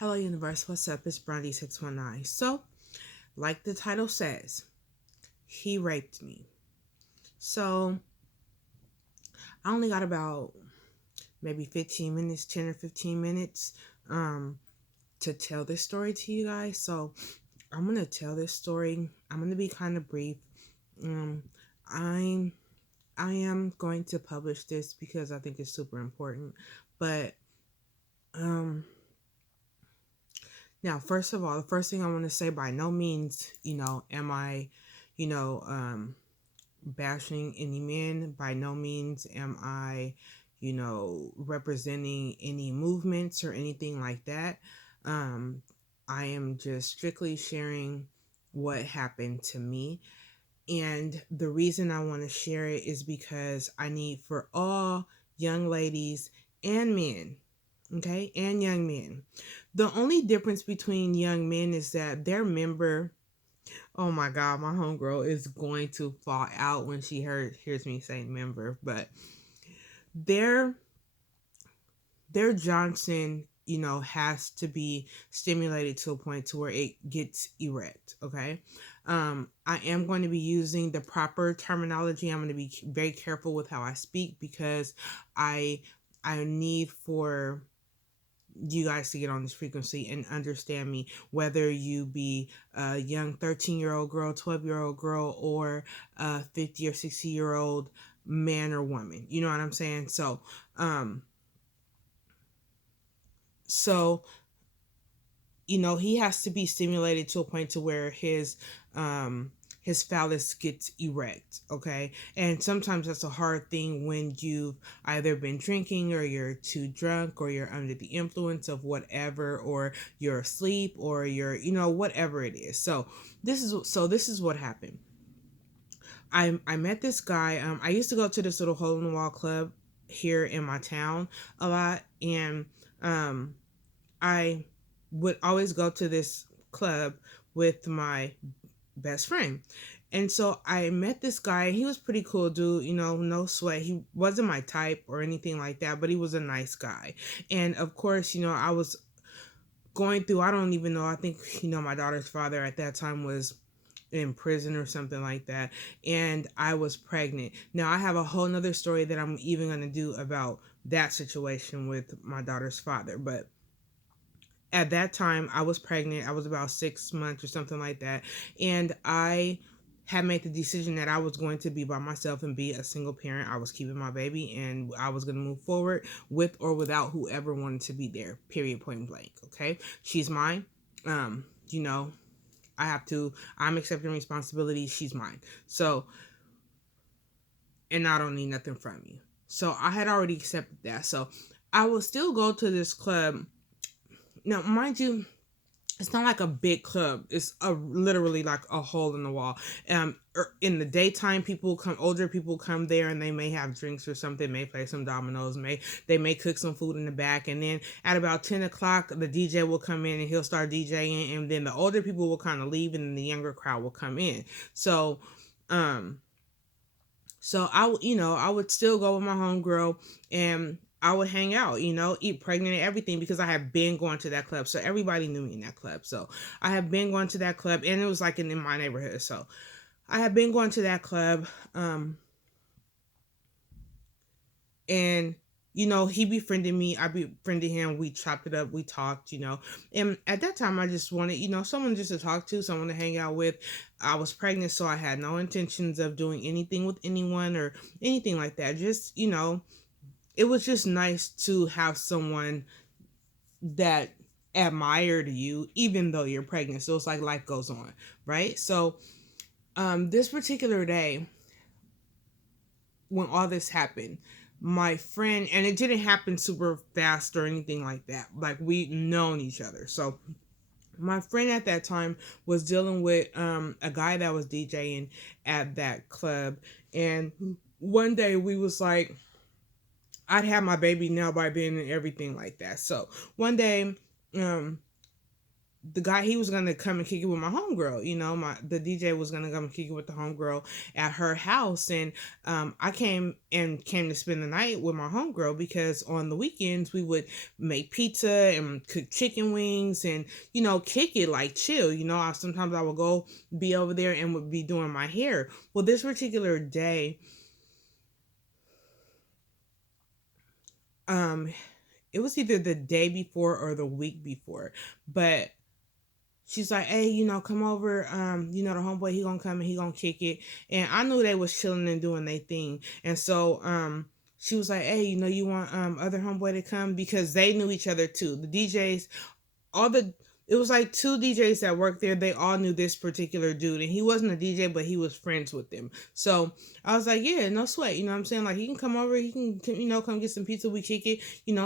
Hello, universe. What's up? It's Brandy619. So, like the title says, he raped me. So, I only got about maybe 15 minutes, 10 or 15 minutes um, to tell this story to you guys. So, I'm going to tell this story. I'm going to be kind of brief. Um, I'm I am going to publish this because I think it's super important. But um now, first of all, the first thing I want to say, by no means, am I, you know, um bashing any men. By no means am I, representing any movements or anything like that. Um, I am just strictly sharing what happened to me. And the reason I want to share it is because I need for all young ladies and men, okay, and young men. The only difference between young men is that their member, oh my God, my homegirl is going to fall out when she hears me saying member, but their Johnson, has to be stimulated to a point to where it gets erect. Okay. I am going to be using the proper terminology. I'm going to be very careful with how I speak because I I need for you guys to get on this frequency and understand me, whether you be a young 13-year-old girl, 12-year-old girl, or a 50 or 60-year-old man or woman. You know what I'm saying? Um, so he has to be stimulated to a point to where his phallus gets erect. Okay. And sometimes that's a hard thing when you've either been drinking, or you're too drunk, or you're under the influence of whatever, or you're asleep, or you're, whatever it is. So this is what happened. I met this guy. I used to go to this little hole in the wall club here in my town a lot. And um I would always go to this club with my best friend. And so I met this guy. He was pretty cool dude, no sweat. He wasn't my type or anything like that, but he was a nice guy. And of course, I was going through, I don't even know, I think, my daughter's father at that time was in prison or something like that. And I was pregnant. Now I have a whole nother story that I'm even going to do about that situation with my daughter's father. But at that time I was pregnant. I was about 6 months or something like that. And I had made the decision that I was going to be by myself and be a single parent. I was keeping my baby and I was going to move forward with or without whoever wanted to be there. Period, point blank. Okay. She's mine. Um, you know, I'm accepting responsibility. She's mine. So, and I don't need nothing from you. So I had already accepted that. So I will still go to this club. Now, mind you, it's not like a big club. It's literally like a hole in the wall. In the daytime, older people come there, and they may have drinks or something, may play some dominoes, they may cook some food in the back, and then at about 10 o'clock, the DJ will come in and he'll start DJing, and then the older people will kind of leave, and then the younger crowd will come in. So I would still go with my homegirl, and I would hang out, eat pregnant and everything, because I had been going to that club. So everybody knew me in that club. So I have been going to that club, and it was like in my neighborhood. So I have been going to that club. And he befriended me, I befriended him, we chopped it up, we talked, and at that time I just wanted, someone just to talk to, someone to hang out with. I was pregnant, so I had no intentions of doing anything with anyone or anything like that. Just, it was just nice to have someone that admired you even though you're pregnant. So it's like life goes on, right? So this particular day, when all this happened, my friend, and it didn't happen super fast or anything like that, like we'd known each other. So my friend at that time was dealing with a guy that was DJing at that club. And one day we was like, I'd had my baby now by then and everything like that. So one day, the guy, he was gonna come and kick it with my homegirl. My the DJ was gonna come and kick it with the homegirl at her house, and I came to spend the night with my homegirl because on the weekends we would make pizza and cook chicken wings and kick it like chill. Sometimes I would go be over there and would be doing my hair. Well, this particular day, um, it was either the day before or the week before, but she's like, hey, come over. The homeboy, he gonna come and he gonna kick it. And I knew they was chilling and doing their thing. And so she was like, hey, you want other homeboy to come, because they knew each other too. The DJs, all the it was like two DJs that worked there. They all knew this particular dude, and he wasn't a DJ, but he was friends with them. So I was like, yeah, no sweat. You know what I'm saying? Like, he can come over, he can come get some pizza, we kick it.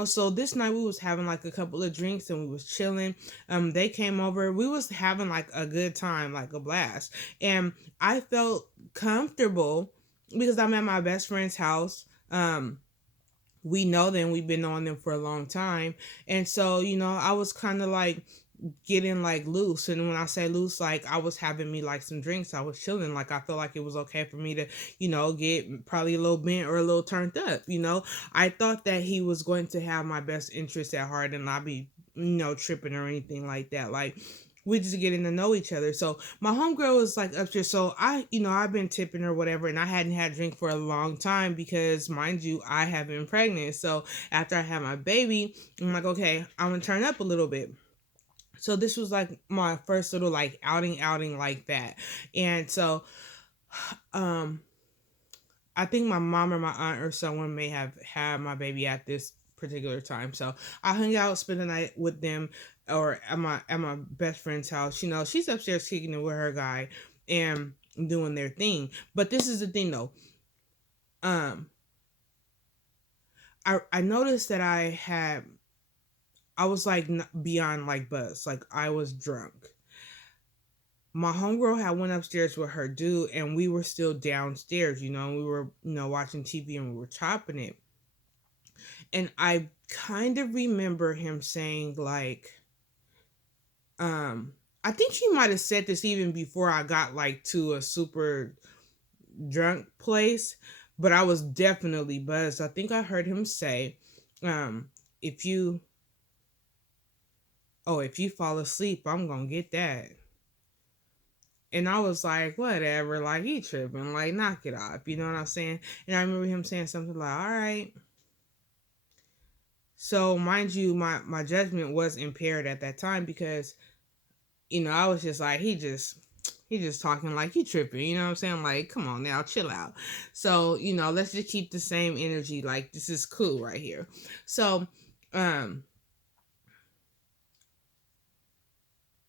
So this night we was having like a couple of drinks and we was chilling. They came over, we was having like a good time, like a blast, and I felt comfortable because I'm at my best friend's house. We know them, we've been knowing them for a long time, and so I was kind of like getting like loose. And when I say loose, like, I was having me like some drinks, I was chilling, like I felt like it was okay for me to get probably a little bent or a little turned up. I thought that he was going to have my best interest at heart and not be tripping or anything like that. Like, we just getting to know each other. So my homegirl was like upstairs. So I've been tipping or whatever, and I hadn't had a drink for a long time because, mind you, I have been pregnant. So after I had my baby, I'm like, okay, I'm gonna turn up a little bit. So this was like my first little like outing like that. And so um I think my mom or my aunt or someone may have had my baby at this particular time. So I hung out, spent the night with them, or at my best friend's house. She's upstairs kicking it with her guy and doing their thing. But this is the thing though. Um I noticed that I was like beyond like buzz. Like, I was drunk. My homegirl had went upstairs with her dude, and we were still downstairs. We were watching TV and we were chopping it. And I kind of remember him saying like, um I think he might have said this even before I got like to a super drunk place, but I was definitely buzzed. I think I heard him say, um if you if you fall asleep, I'm gonna get that. And I was like, whatever, like, he tripping, like, knock it off, you know what I'm saying? And I remember him saying something like, all right. So mind you, my judgment was impaired at that time because, I was just like, he just talking like he tripping, you know what I'm saying? Like, come on now, chill out. So, let's just keep the same energy, like, this is cool right here. So, um,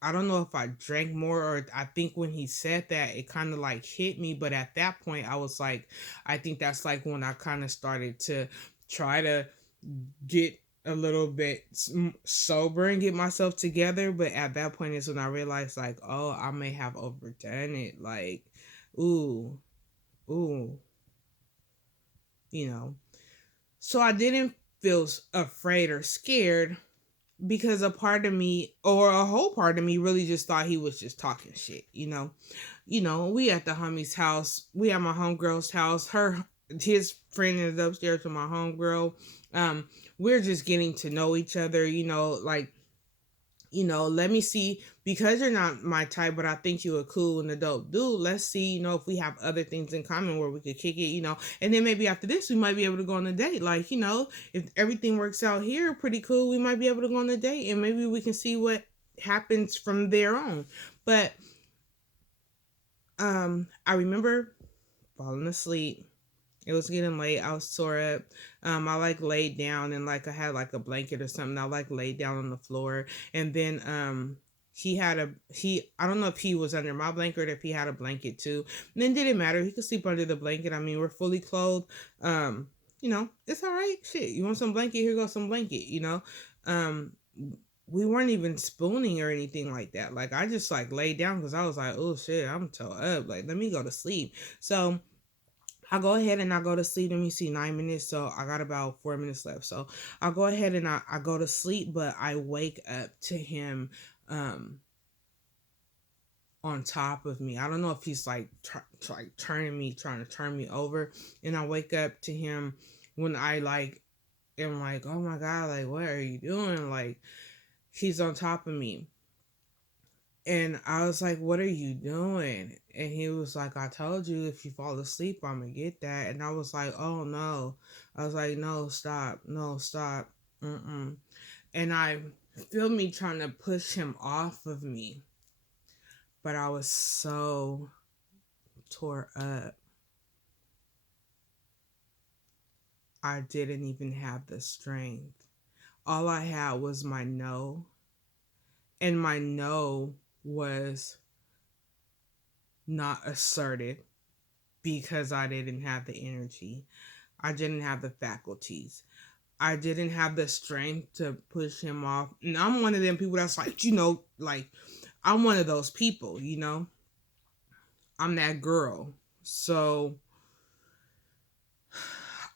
I don't know if I drank more, or I think when he said that, it kind of like hit me. But at that point, I was like, I think that's like when I kind of started to try to get a little bit sober and get myself together. But at that point is when I realized, like, oh, I may have overdone it. Like, ooh, ooh, you know. So I didn't feel afraid or scared, because a part of me, or a whole part of me, really just thought he was just talking shit. We at the homie's house, we at my homegirl's house, his friend is upstairs with my homegirl. We're just getting to know each other, like, let me see, because you're not my type, but I think you a cool and adult dude. Let's see, if we have other things in common where we could kick it. And then maybe after this, we might be able to go on a date. Like, if everything works out here pretty cool, we might be able to go on a date, and maybe we can see what happens from there on. But I remember falling asleep. It was getting late. I was sore up. I like laid down, and like I had like a blanket or something. I like laid down on the floor, and then I don't know if he was under my blanket or if he had a blanket too. And then didn't matter. He could sleep under the blanket. I mean, we're fully clothed. It's all right. Shit, you want some blanket? Here goes some blanket. Um, we weren't even spooning or anything like that. Like, I just like laid down because I was like, oh shit, I'm toe up. Like, let me go to sleep. So I go ahead and I go to sleep. Let me see, 9 minutes. So I got about 4 minutes left. So I'll go ahead and I go to sleep, but I wake up to him um on top of me. I don't know if he's like like turning me, trying to turn me over. And I wake up to him when I like am like, oh my God, like what are you doing? Like he's on top of me. And I was like, what are you doing? And he was like, I told you if you fall asleep, I'm going to get that. And I was like, oh no. I was like, no, stop. No, stop. Mm-mm. And I feel me trying to push him off of me. But I was so tore up. I didn't even have the strength. All I had was my no. And my no was not asserted because I didn't have the energy. I didn't have the faculties. I didn't have the strength to push him off. And I'm one of them people that's like, like I'm one of those people. I'm that girl. So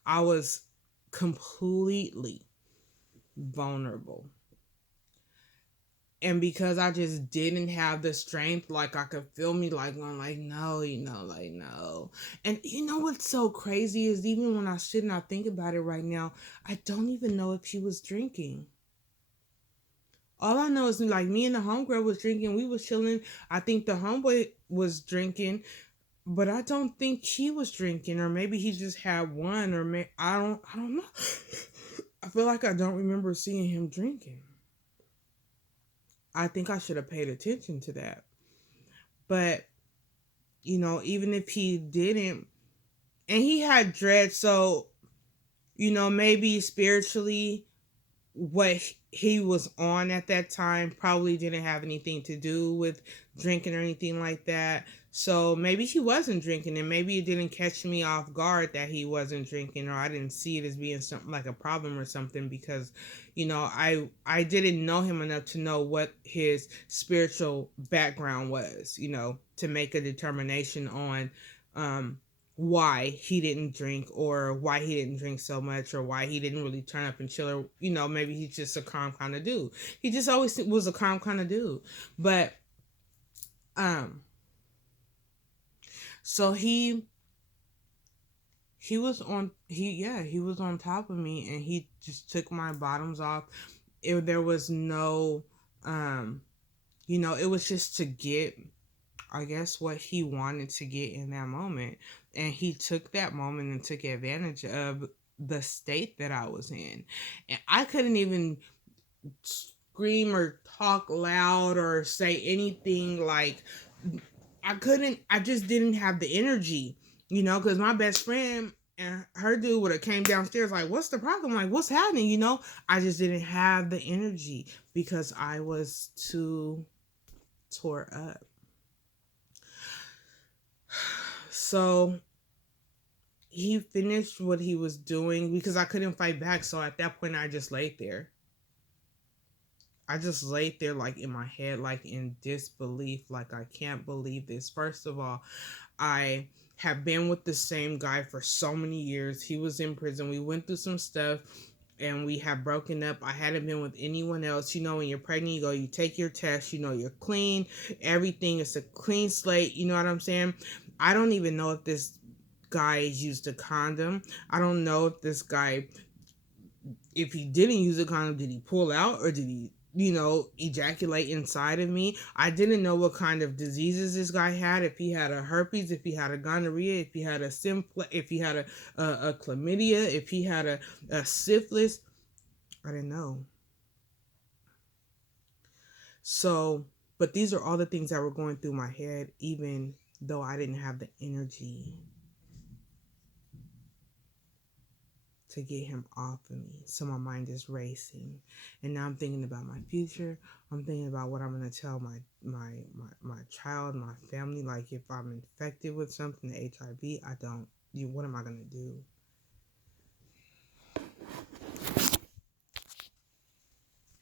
I was completely vulnerable. And because I just didn't have the strength, like I could feel me like going like no, like no. And you know what's so crazy is even when I sit and I think about it right now, I don't even know if he was drinking. All I know is like me and the homegirl was drinking, we was chilling. I think the homeboy was drinking, but I don't think he was drinking, or maybe he just had one, or I don't know. I feel like I don't remember seeing him drinking. I think I should have paid attention to that. But even if he didn't, and he had dread, so maybe spiritually what he was on at that time probably didn't have anything to do with drinking or anything like that. So maybe he wasn't drinking, and maybe it didn't catch me off guard that he wasn't drinking, or I didn't see it as being something like a problem or something, because I didn't know him enough to know what his spiritual background was, to make a determination on um why he didn't drink, or why he didn't drink so much, or why he didn't really turn up and chill, or maybe he's just a calm kind of dude. He just always was a calm kind of dude. But um so he was on top of me, and he just took my bottoms off. There was no it was just to get, I guess, what he wanted to get in that moment. And he took that moment and took advantage of the state that I was in. And I couldn't even scream or talk loud or say anything. Like, I just didn't have the energy, because my best friend and her dude would have came downstairs like, what's the problem? Like, what's happening? I just didn't have the energy because I was too tore up. So he finished what he was doing because I couldn't fight back. So at that point, I just laid there. I just laid there, like in my head, like in disbelief, like I can't believe this. First of all, I have been with the same guy for so many years. He was in prison. We went through some stuff and we have broken up. I hadn't been with anyone else. When you're pregnant, you take your test, you're clean. Everything is a clean slate. You know what I'm saying? I don't even know if this guy used a condom. I don't know if this guy, if he didn't use a condom, did he pull out, or did he, ejaculate inside of me? I didn't know what kind of diseases this guy had. If he had a herpes, if he had a gonorrhea, if he had a if he had a chlamydia, if he had a syphilis. I didn't know. So, but these are all the things that were going through my head, even though I didn't have the energy to get him off of me. So my mind is racing. And now I'm thinking about my future. I'm thinking about what I'm gonna tell my child, my family. Like if I'm infected with something, the HIV, what am I gonna do?